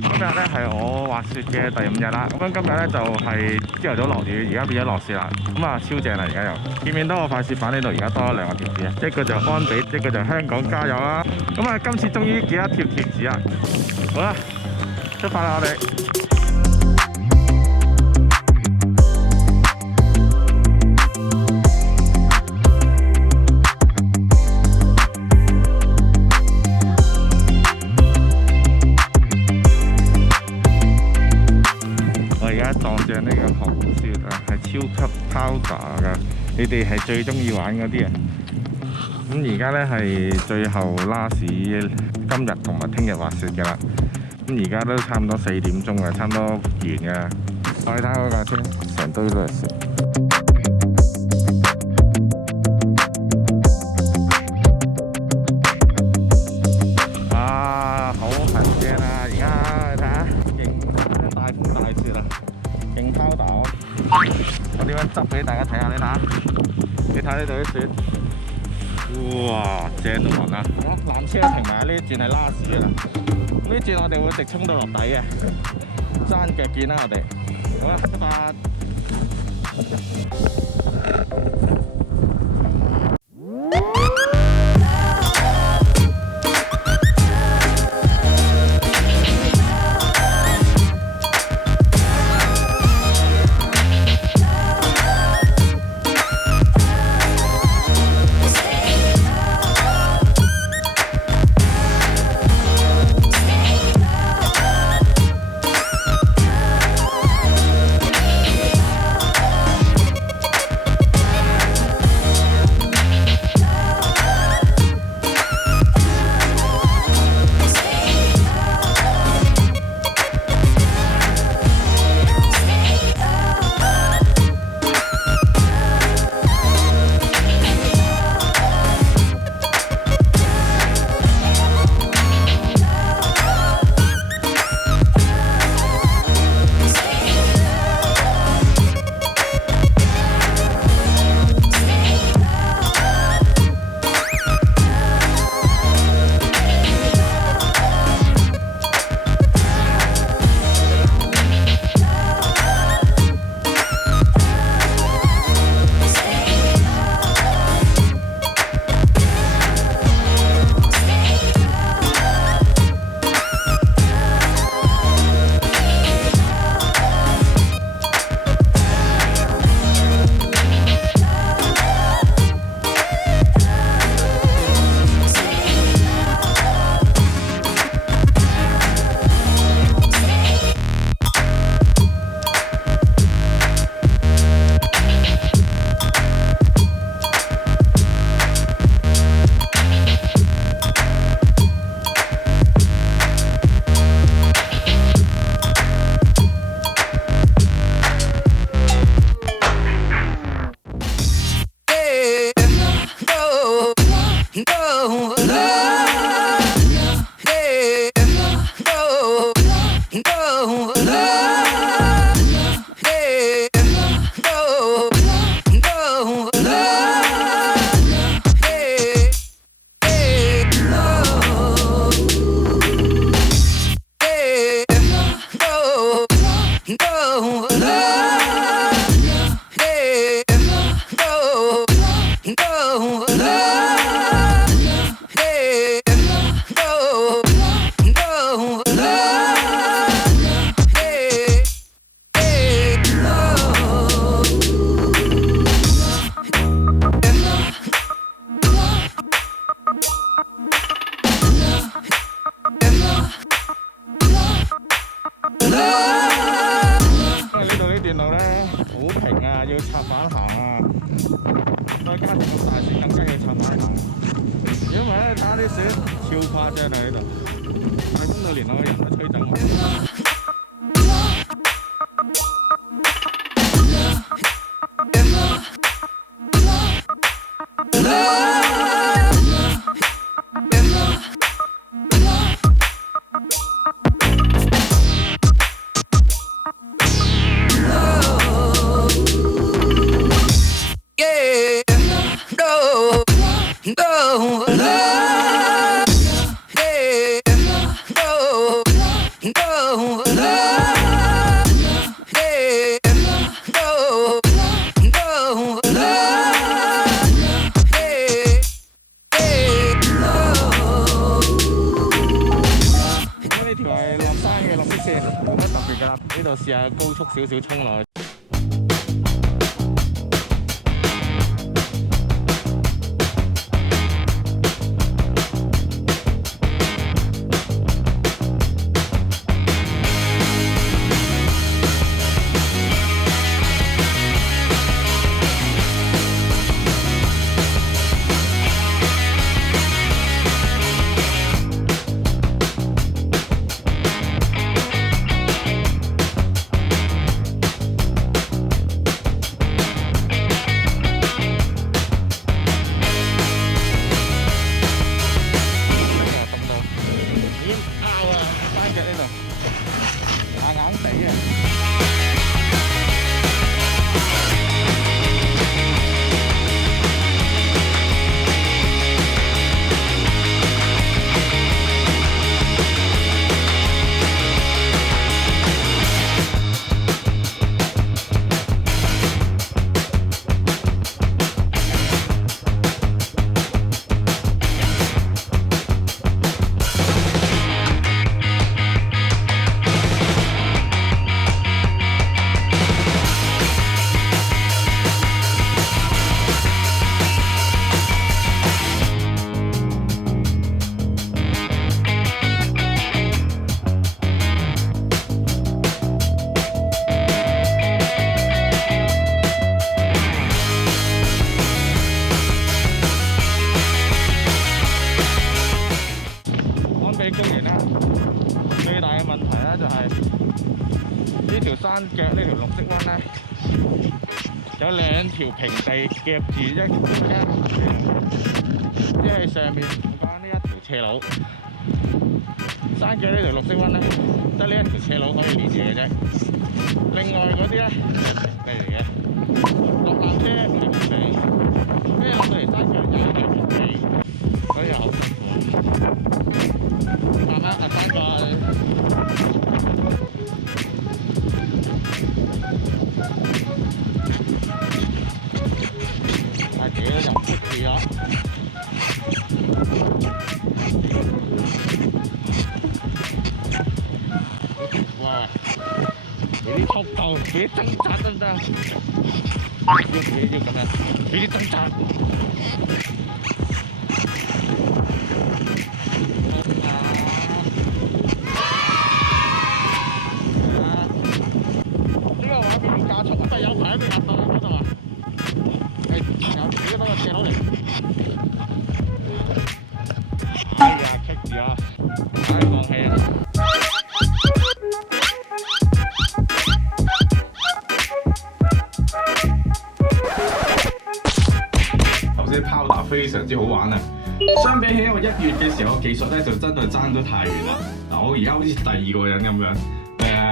今日咧係我滑雪嘅第5日啦。咁樣今日咧就係朝頭早落雨，而家變咗落雪啦。咁啊超正啦！而家又見面到我快雪板呢度，而家多咗2個貼紙啊，一個就安比，一個就香港加油啦。咁啊，今次終於見一貼貼紙啦。好啦，出發啦我哋。撞正呢個學雪啊，係超級 powder 噶，你哋係最中意玩嗰啲啊。咁而家呢係最後 last 今日同埋聽日滑雪嘅啦。咁而家都差唔多4點鐘啦，差唔多完嘅。我哋睇下嗰架車，成堆都係雪。啊，好係正啊！而家你睇下，勁大風大雪啊！勁拋打，我點樣執俾大家睇下？你睇下，你睇呢度啲雪，哇，正到暈啊！纜車停埋，呢一轉係拉屎嘅啦。呢轉我哋會直衝到落底嘅，踭腳見啦我哋。好啦，出發！誇張啊！呢度大風到連我個人都吹走我。Go! 就試下高速少少衝落去。山腳呢條綠色灣咧，有兩條平地夾住一係上面講呢一條斜路。山腳呢條綠色灣咧，得呢一條斜路可以連住嘅啫。另外嗰啲咧地嚟嘅，落纜車唔係平地，跟住落到嚟山腳又係平地，所以好辛苦。慢慢行翻過去。就唔識字啊！哇！你啲速度，你啲掙扎得唔得？要咁樣，你啲掙扎。呢個畫面加速，但係有排一定壓到嗰度啊！呢個斜路嚟，哎呀，棘住啊！唉，放棄啊！頭先拋打非常之好玩啊！相比起我1月嘅時候，技術咧就真係爭咗太遠啦。嗱，我而家好似第2個人咁樣。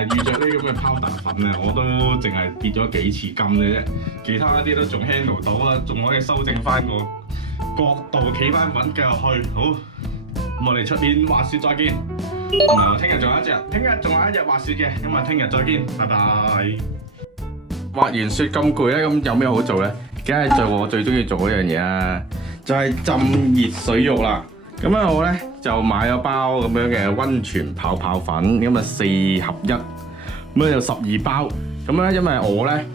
遇着呢咁嘅拋打粉咧，我都淨係跌咗幾次金嘅啫，其他啲都仲 handle 到啦，仲可以修正翻個角度，企翻穩繼續去。好，咁我哋出面滑雪再見。聽日仲有一日滑雪嘅，咁啊聽日再見，拜拜。滑完雪咁攰咧，咁有咩好做咧？梗係做我最中意做嗰樣嘢啦，就係浸熱水浴啦。咁啊，我咧就買咗包咁樣嘅溫泉泡泡粉，咁啊4合1，咁啊有12包。咁咧，因為我咧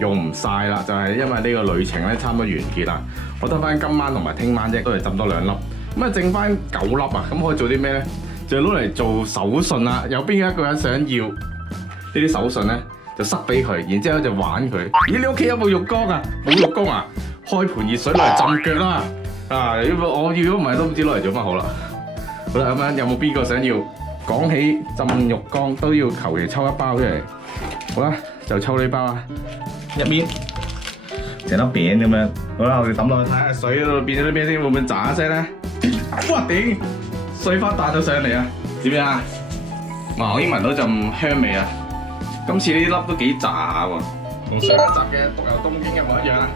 用唔晒啦，就係因為呢個旅程咧差唔多完結啦，我得翻今晚同埋聽晚啫，都係浸多2粒。咁啊，剩翻9粒啊，咁可以做啲咩咧？就攞嚟做手信啦。有邊一個人想要呢啲手信咧，就塞俾佢，然之後就玩佢。咦，你屋企有冇浴缸啊？冇浴缸啊？開盆熱水攞嚟浸腳啦！啊！如果唔係都唔知攞嚟做乜好啦。好啦，咁樣有冇邊個想要？講起浸浴缸都要求其抽一包出嚟。好啦，就抽呢包啊！入面成粒餅咁樣。好啦，我哋抌落去睇下水嗰度變咗啲咩先，會唔會喳聲咧？哇頂！水花彈咗上嚟啊！點樣啊？哇！我已經聞到陣香味啊！今次呢粒都幾炸喎，同上一集嘅獨遊東京一模一樣啊！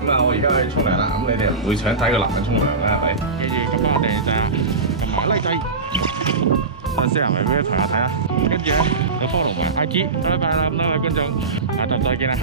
咁啊，我而家去沖涼啦。咁你哋唔會想睇個男人沖涼啦，係咪？記住今晚我哋就同埋like仔，再 share 埋俾啲朋友睇啦。跟住咧就 follow 埋 IG。拜拜啦，咁多位觀眾，下集再見啦。